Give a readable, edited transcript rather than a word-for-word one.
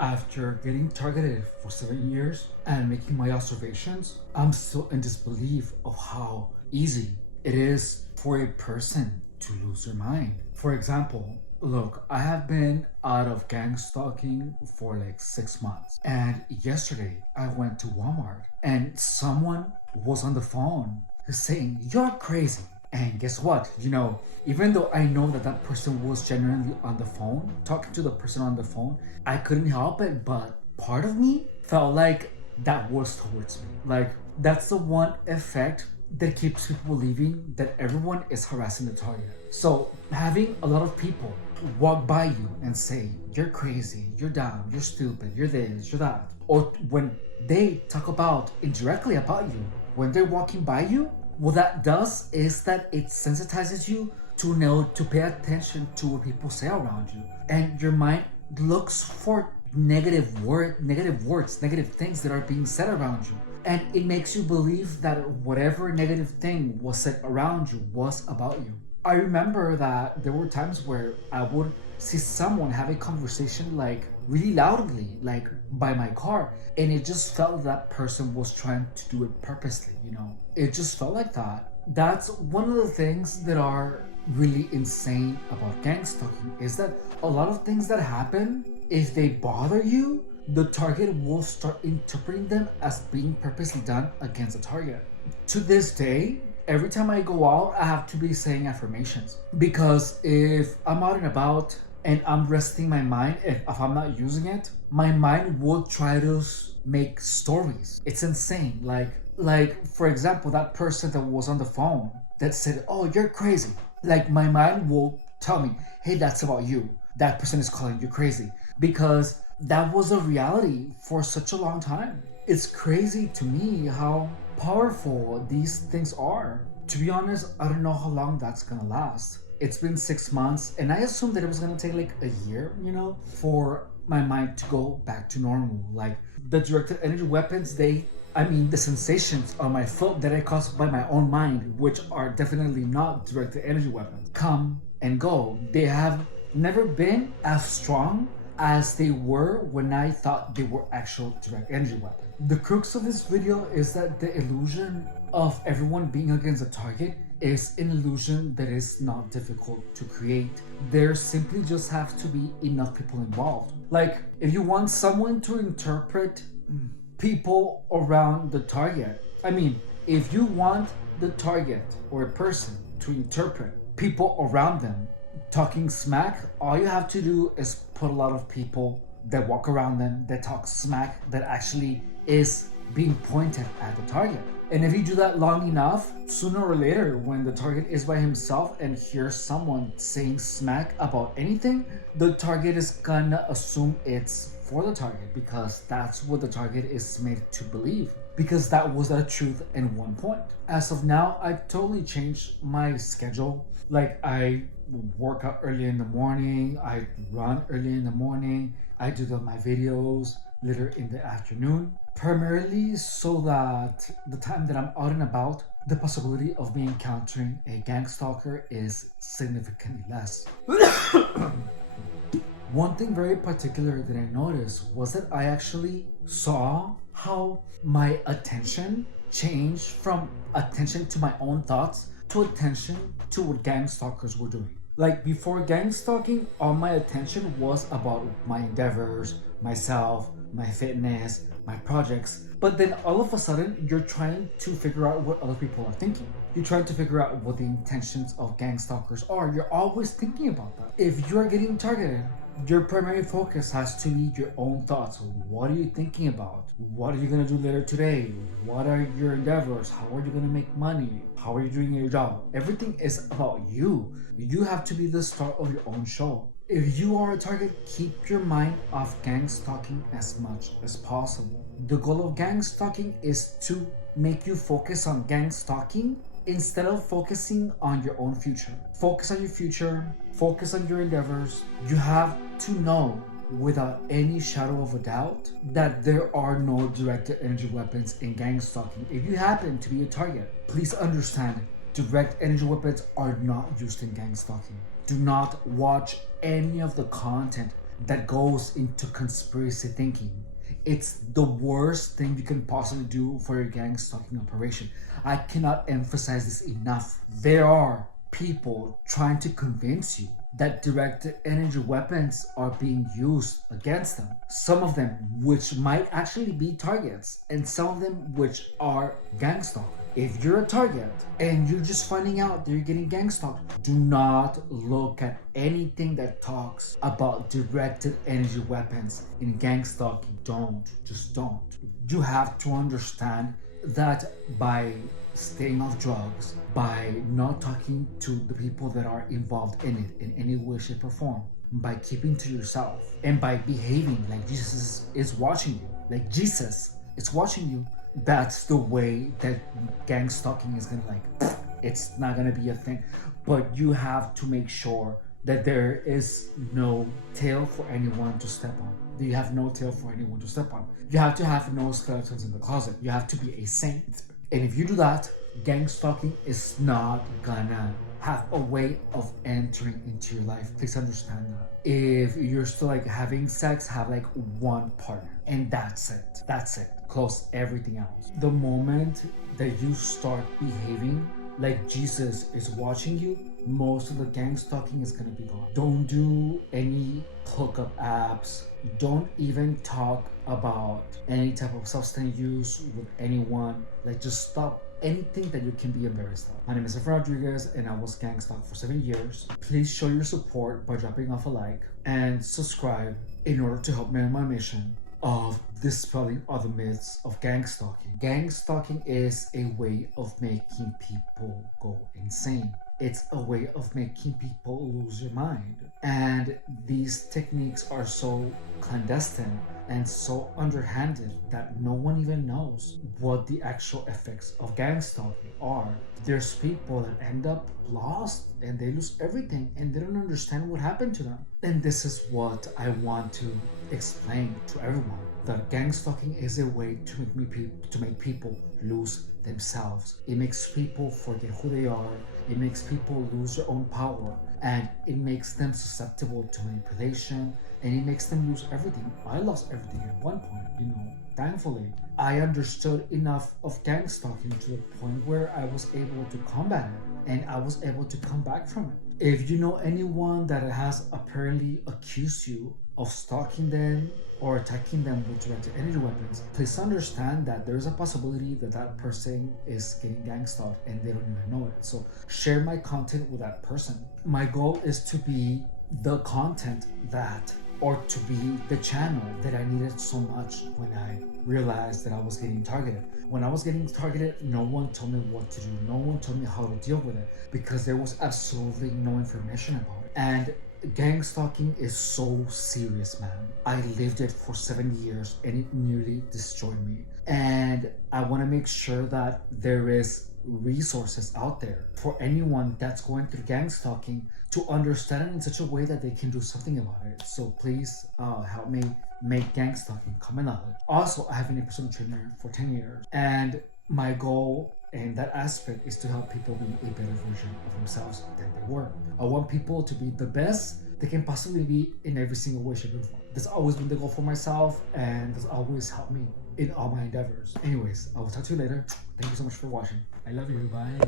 After getting targeted for 7 years and making my observations, I'm still in disbelief of how easy it is for a person to lose their mind. For example, look, I have been out of gang stalking for like 6 months. And yesterday I went to Walmart and someone was on the phone saying, "You're crazy." And guess what? Even though I know that that person was genuinely on the phone, talking to the person on the phone, I couldn't help it, but part of me felt like that was towards me. Like, that's the one effect that keeps people believing that everyone is harassing the target. So, having a lot of people walk by you and say, "You're crazy, you're dumb, you're stupid, you're this, you're that," or when they talk about indirectly about you, when they're walking by you, what that does is that it sensitizes you to know to pay attention to what people say around you, and your mind looks for negative words, negative things that are being said around you, and it makes you believe that whatever negative thing was said around you was about you. I remember that there were times where I would see someone have a conversation like really loudly, like by my car, and it just felt that person was trying to do it purposely. It just felt like that. That's one of the things that are really insane about gang stalking, is that a lot of things that happen, if they bother you, the target will start interpreting them as being purposely done against the target. To this day, every time I go out, I have to be saying affirmations, because if I'm out and about and I'm resting my mind, if I'm not using it, my mind will try to make stories. It's insane. Like for example, that person that was on the phone that said, "Oh, you're crazy." Like, my mind will tell me, "Hey, that's about you. That person is calling you crazy," because that was a reality for such a long time. It's crazy to me how powerful these things are. To be honest, I don't know how long that's gonna last. It's been 6 months, and I assumed that it was gonna take like a year, for my mind to go back to normal. Like, the directed energy weapons, the sensations on my foot that I caused by my own mind, which are definitely not directed energy weapons, come and go. They have never been as strong as they were when I thought they were actual direct energy weapons. The crux of this video is that the illusion of everyone being against a target is an illusion that is not difficult to create. There simply just have to be enough people involved. Like, if you want someone to interpret people around the target, if you want the target or a person to interpret people around them talking smack, all you have to do is put a lot of people that walk around them that talk smack that actually is being pointed at the target. And if you do that long enough, sooner or later, when the target is by himself and hears someone saying smack about anything, the target is gonna assume it's for the target, because that's what the target is made to believe, because that was the truth in one point. As of now, I totally changed my schedule. Like, I work out early in the morning, I run early in the morning, I do my videos later in the afternoon, primarily so that the time that I'm out and about, the possibility of me encountering a gang stalker is significantly less. One thing very particular that I noticed was that I actually saw how my attention changed from attention to my own thoughts to attention to what gang stalkers were doing. Like, before gang stalking, all my attention was about my endeavors, myself, my fitness, my projects. But then all of a sudden, you're trying to figure out what other people are thinking. You're trying to figure out what the intentions of gang stalkers are. You're always thinking about that. If you're getting targeted, your primary focus has to be your own thoughts. What are you thinking about? What are you going to do later today? What are your endeavors? How are you going to make money? How are you doing your job? Everything is about you. You have to be the star of your own show. If you are a target, keep your mind off gang stalking as much as possible. The goal of gang stalking is to make you focus on gang stalking instead of focusing on your own future. Focus on your future, focus on your endeavors. You have to know without any shadow of a doubt that there are no directed energy weapons in gang stalking. If you happen to be a target, please understand direct energy weapons are not used in gang stalking. Do not watch any of the content that goes into conspiracy thinking. It's the worst thing you can possibly do for your gang stalking operation. I cannot emphasize this enough. There are people trying to convince you that directed energy weapons are being used against them. Some of them which might actually be targets, and some of them which are gang stalkers. If you're a target and you're just finding out that you're getting gang stalked, do not look at anything that talks about directed energy weapons in gang stalking. Just don't. You have to understand that by staying off drugs, by not talking to the people that are involved in it in any way, shape, or form, by keeping to yourself, and by behaving like Jesus is watching you, like Jesus is watching you, that's the way that gang stalking is gonna it's not gonna be a thing. But you have to make sure that there is no tail for anyone to step on. You have no tail for anyone to step on. You have to have no skeletons in the closet. You have to be a saint. And if you do that, gang stalking is not gonna have a way of entering into your life. Please understand that. If you're still having sex, have one partner, and that's it. That's it. Close everything else. The moment that you start behaving like Jesus is watching you, most of the gang stalking is gonna be gone. Don't do any hookup apps. Don't even talk about any type of substance use with anyone. Just stop anything that you can be embarrassed of. My name is Efrain Rodriguez, and I was gang stalked for 7 years. Please show your support by dropping off a like and subscribe in order to help me in my mission of dispelling other myths of gang stalking. Gang stalking is a way of making people go insane. It's a way of making people lose their mind. And these techniques are so clandestine and so underhanded that no one even knows what the actual effects of gang stalking are. There's people that end up lost and they lose everything and they don't understand what happened to them. And this is what I want to explain to everyone, that gang stalking is a way to make people lose themselves. It makes people forget who they are. It makes people lose their own power, and it makes them susceptible to manipulation, and it makes them lose everything. I lost everything at one point, thankfully. I understood enough of gang stalking to the point where I was able to combat it, and I was able to come back from it. If you know anyone that has apparently accused you of stalking them or attacking them with directed energy weapons, please understand that there's a possibility that that person is getting gang stalked and they don't even know it. So share my content with that person. My goal is to be the content or to be the channel that I needed so much when I realized that I was getting targeted. When I was getting targeted, no one told me what to do. No one told me how to deal with it because there was absolutely no information about it. And gang stalking is so serious, man. I lived it for 7 years and it nearly destroyed me. And I want to make sure that there is resources out there for anyone that's going through gang stalking to understand it in such a way that they can do something about it. So please help me make gang stalking common knowledge. Also, I have been a personal trainer for 10 years, and my goal in that aspect is to help people be a better version of themselves than they were. I want people to be the best they can possibly be in every single way, shape, and form. That's always been the goal for myself, and that's always helped me in all my endeavors. Anyways, I will talk to you later. Thank you so much for watching. I love you. Bye.